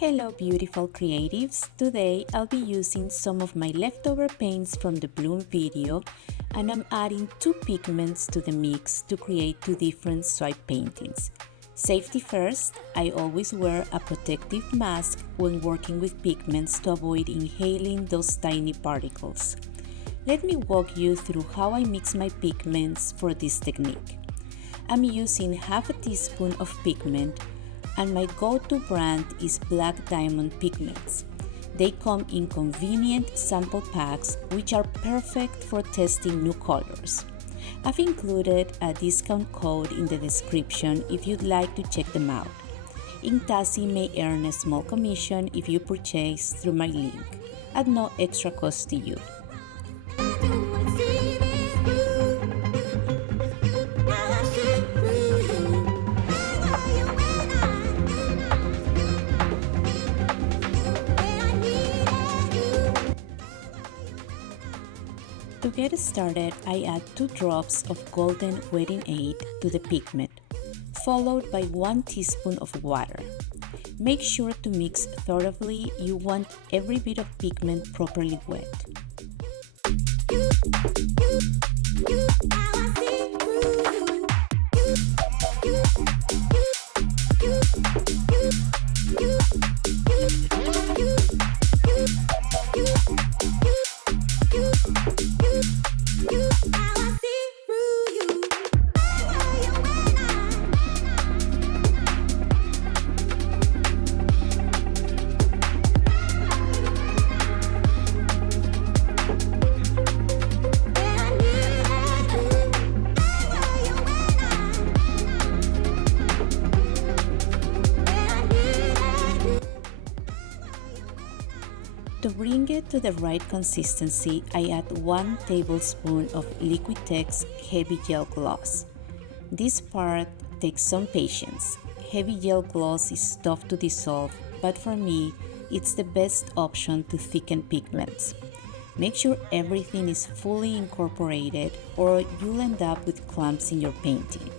Hello beautiful creatives! Today I'll be using some of my leftover paints from the bloom video and I'm adding 2 pigments to the mix to create 2 different swipe paintings. Safety first, I always wear a protective mask when working with pigments to avoid inhaling those tiny particles. Let me walk you through how I mix my pigments for this technique. I'm using half a teaspoon of pigment and my go-to brand is Black Diamond Pigments. They come in convenient sample packs which are perfect for testing new colors. I've included a discount code in the description if you'd like to check them out. Inktassi may earn a small commission if you purchase through my link, at no extra cost to you. To get started, I add 2 drops of golden wedding aid to the pigment, followed by 1 teaspoon of water. Make sure to mix thoroughly. You want every bit of pigment properly wet. To bring it to the right consistency, I add 1 tablespoon of Liquitex Heavy Gel Gloss. This part takes some patience. Heavy gel gloss is tough to dissolve, but for me, it's the best option to thicken pigments. Make sure everything is fully incorporated or you'll end up with clumps in your painting.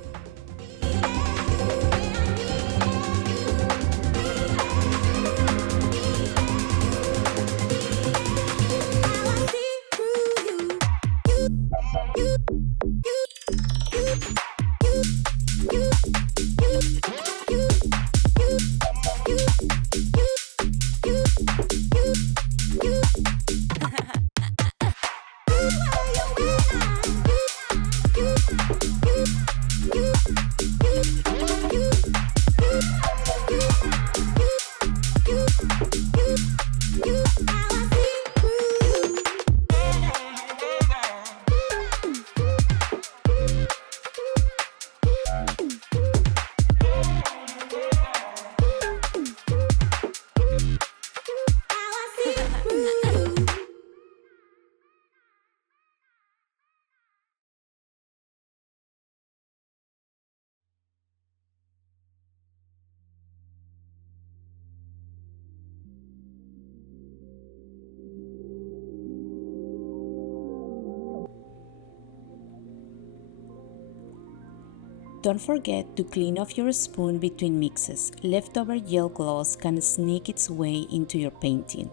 Don't forget to clean off your spoon between mixes. Leftover gel gloss can sneak its way into your painting.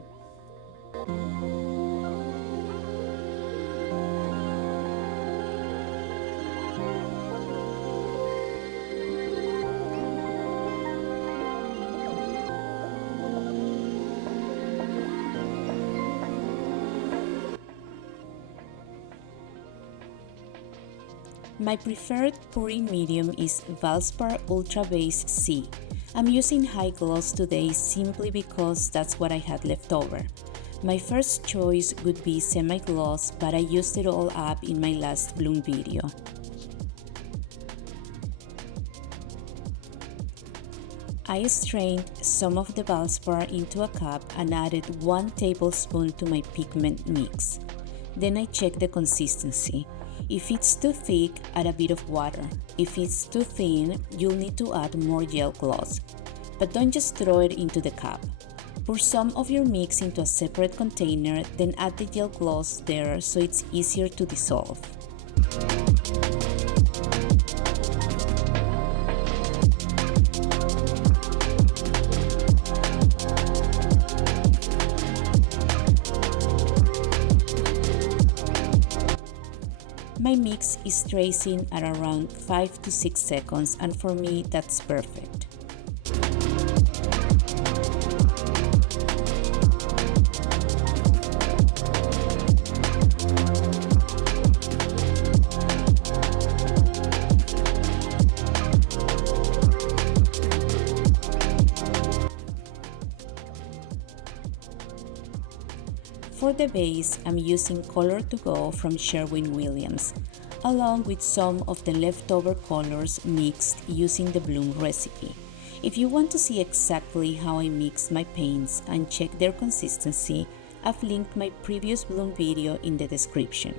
My preferred pouring medium is Valspar Ultra Base C. I'm using high gloss today simply because that's what I had left over. My first choice would be semi-gloss, but I used it all up in my last bloom video. I strained some of the Valspar into a cup and added 1 tablespoon to my pigment mix. Then I check the consistency. If it's too thick, add a bit of water. If it's too thin, you'll need to add more gel gloss. But don't just throw it into the cup. Pour some of your mix into a separate container, then add the gel gloss there so it's easier to dissolve. My mix is tracing at around 5 to 6 seconds, and for me that's perfect. For the base, I'm using Color to Go from Sherwin-Williams, along with some of the leftover colors mixed using the Bloom recipe. If you want to see exactly how I mix my paints and check their consistency, I've linked my previous Bloom video in the description.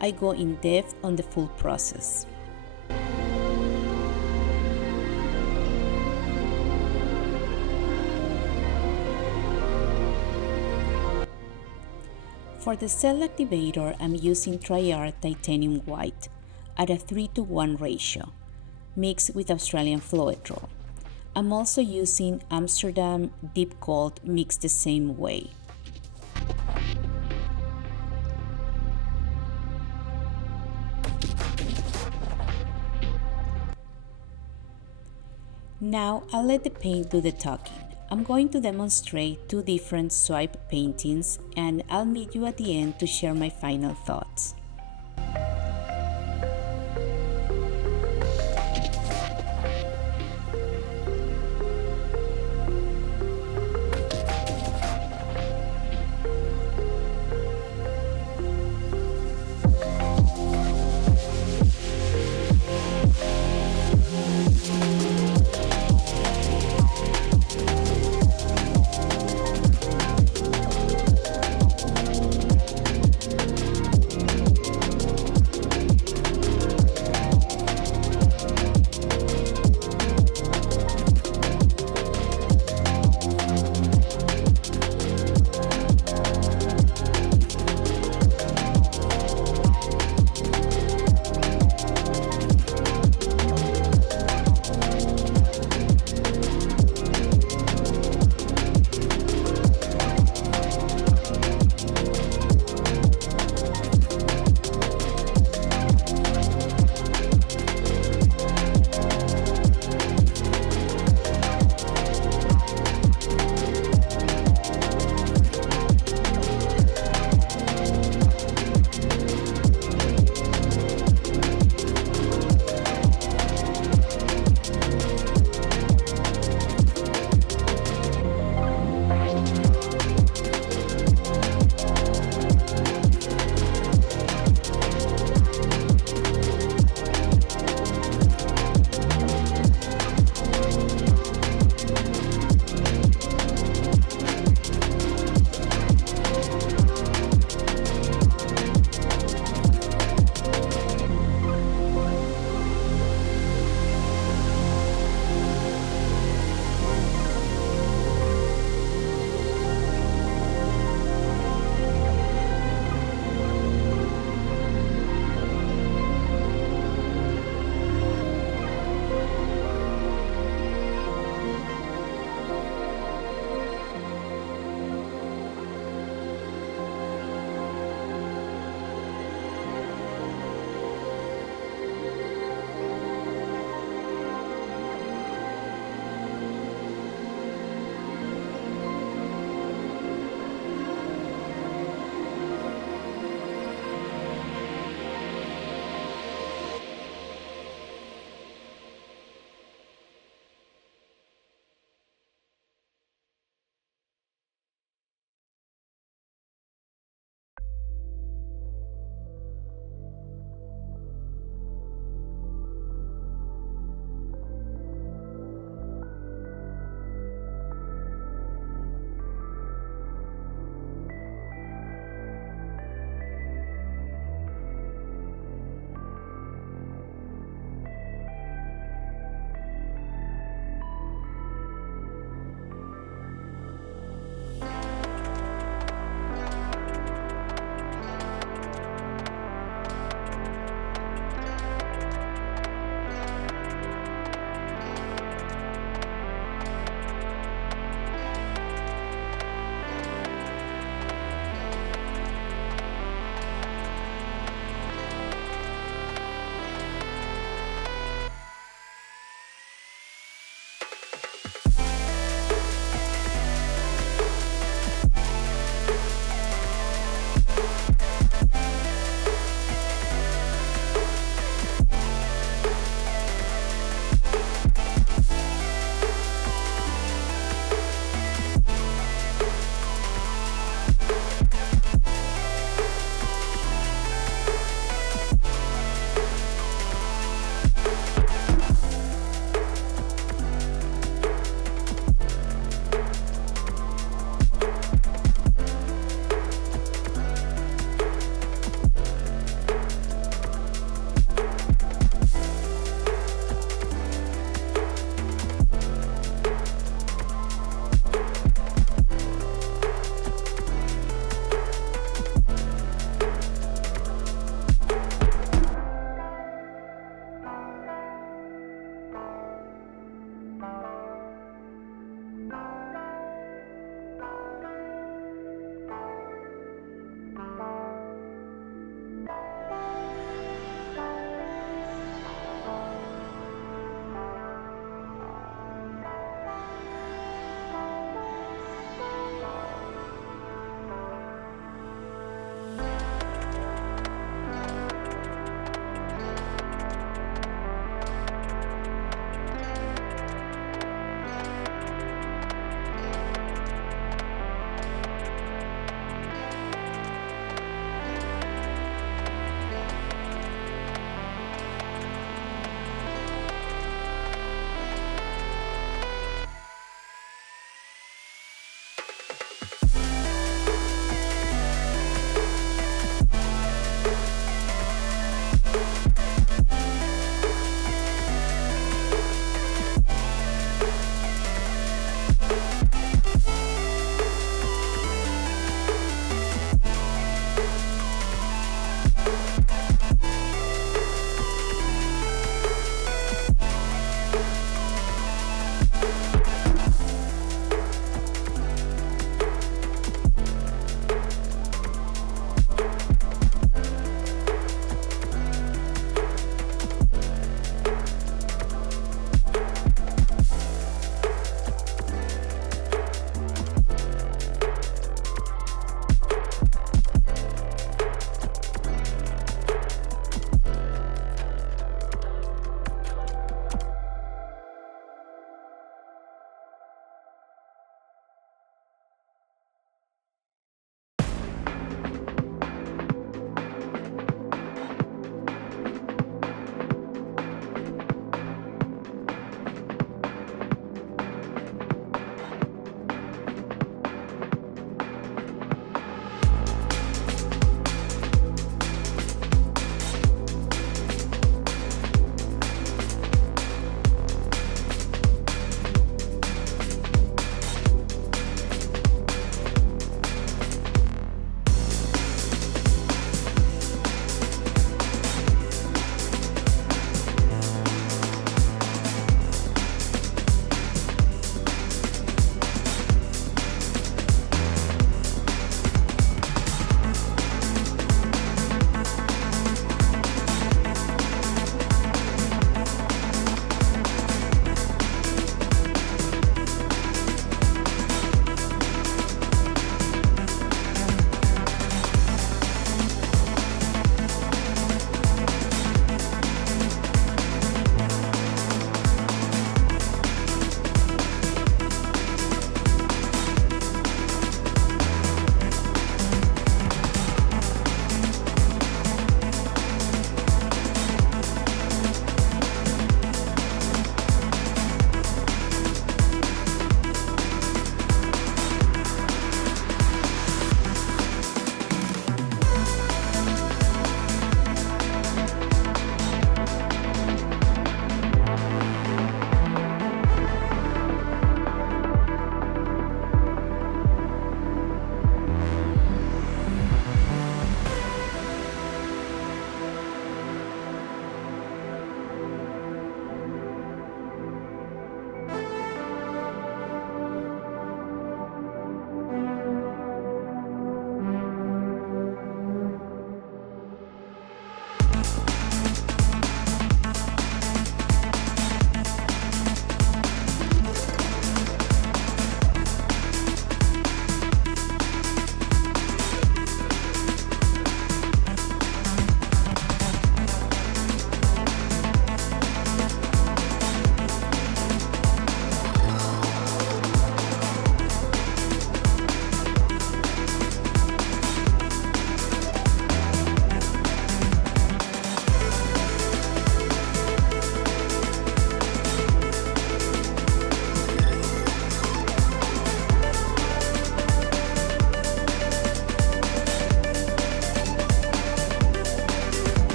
I go in depth on the full process. For the cell activator, I'm using Triart Titanium White at a 3:1 ratio, mixed with Australian Floetrol. I'm also using Amsterdam Deep Gold mixed the same way. Now I'll let the paint do the talking. I'm going to demonstrate 2 different swipe paintings, and I'll meet you at the end to share my final thoughts.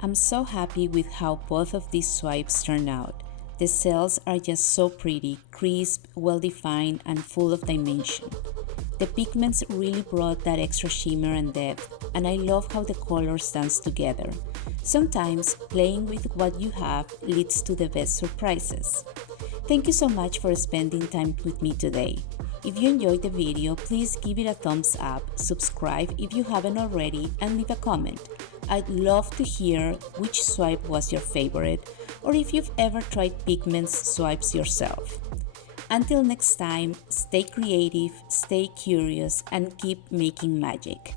I'm so happy with how both of these swipes turn out. The cells are just so pretty, crisp, well-defined, and full of dimension. The pigments really brought that extra shimmer and depth, and I love how the colors dance together. Sometimes playing with what you have leads to the best surprises. Thank you so much for spending time with me today. If you enjoyed the video, please give it a thumbs up, subscribe if you haven't already, and leave a comment. I'd love to hear which swipe was your favorite, or if you've ever tried Pigments swipes yourself. Until next time, stay creative, stay curious, and keep making magic.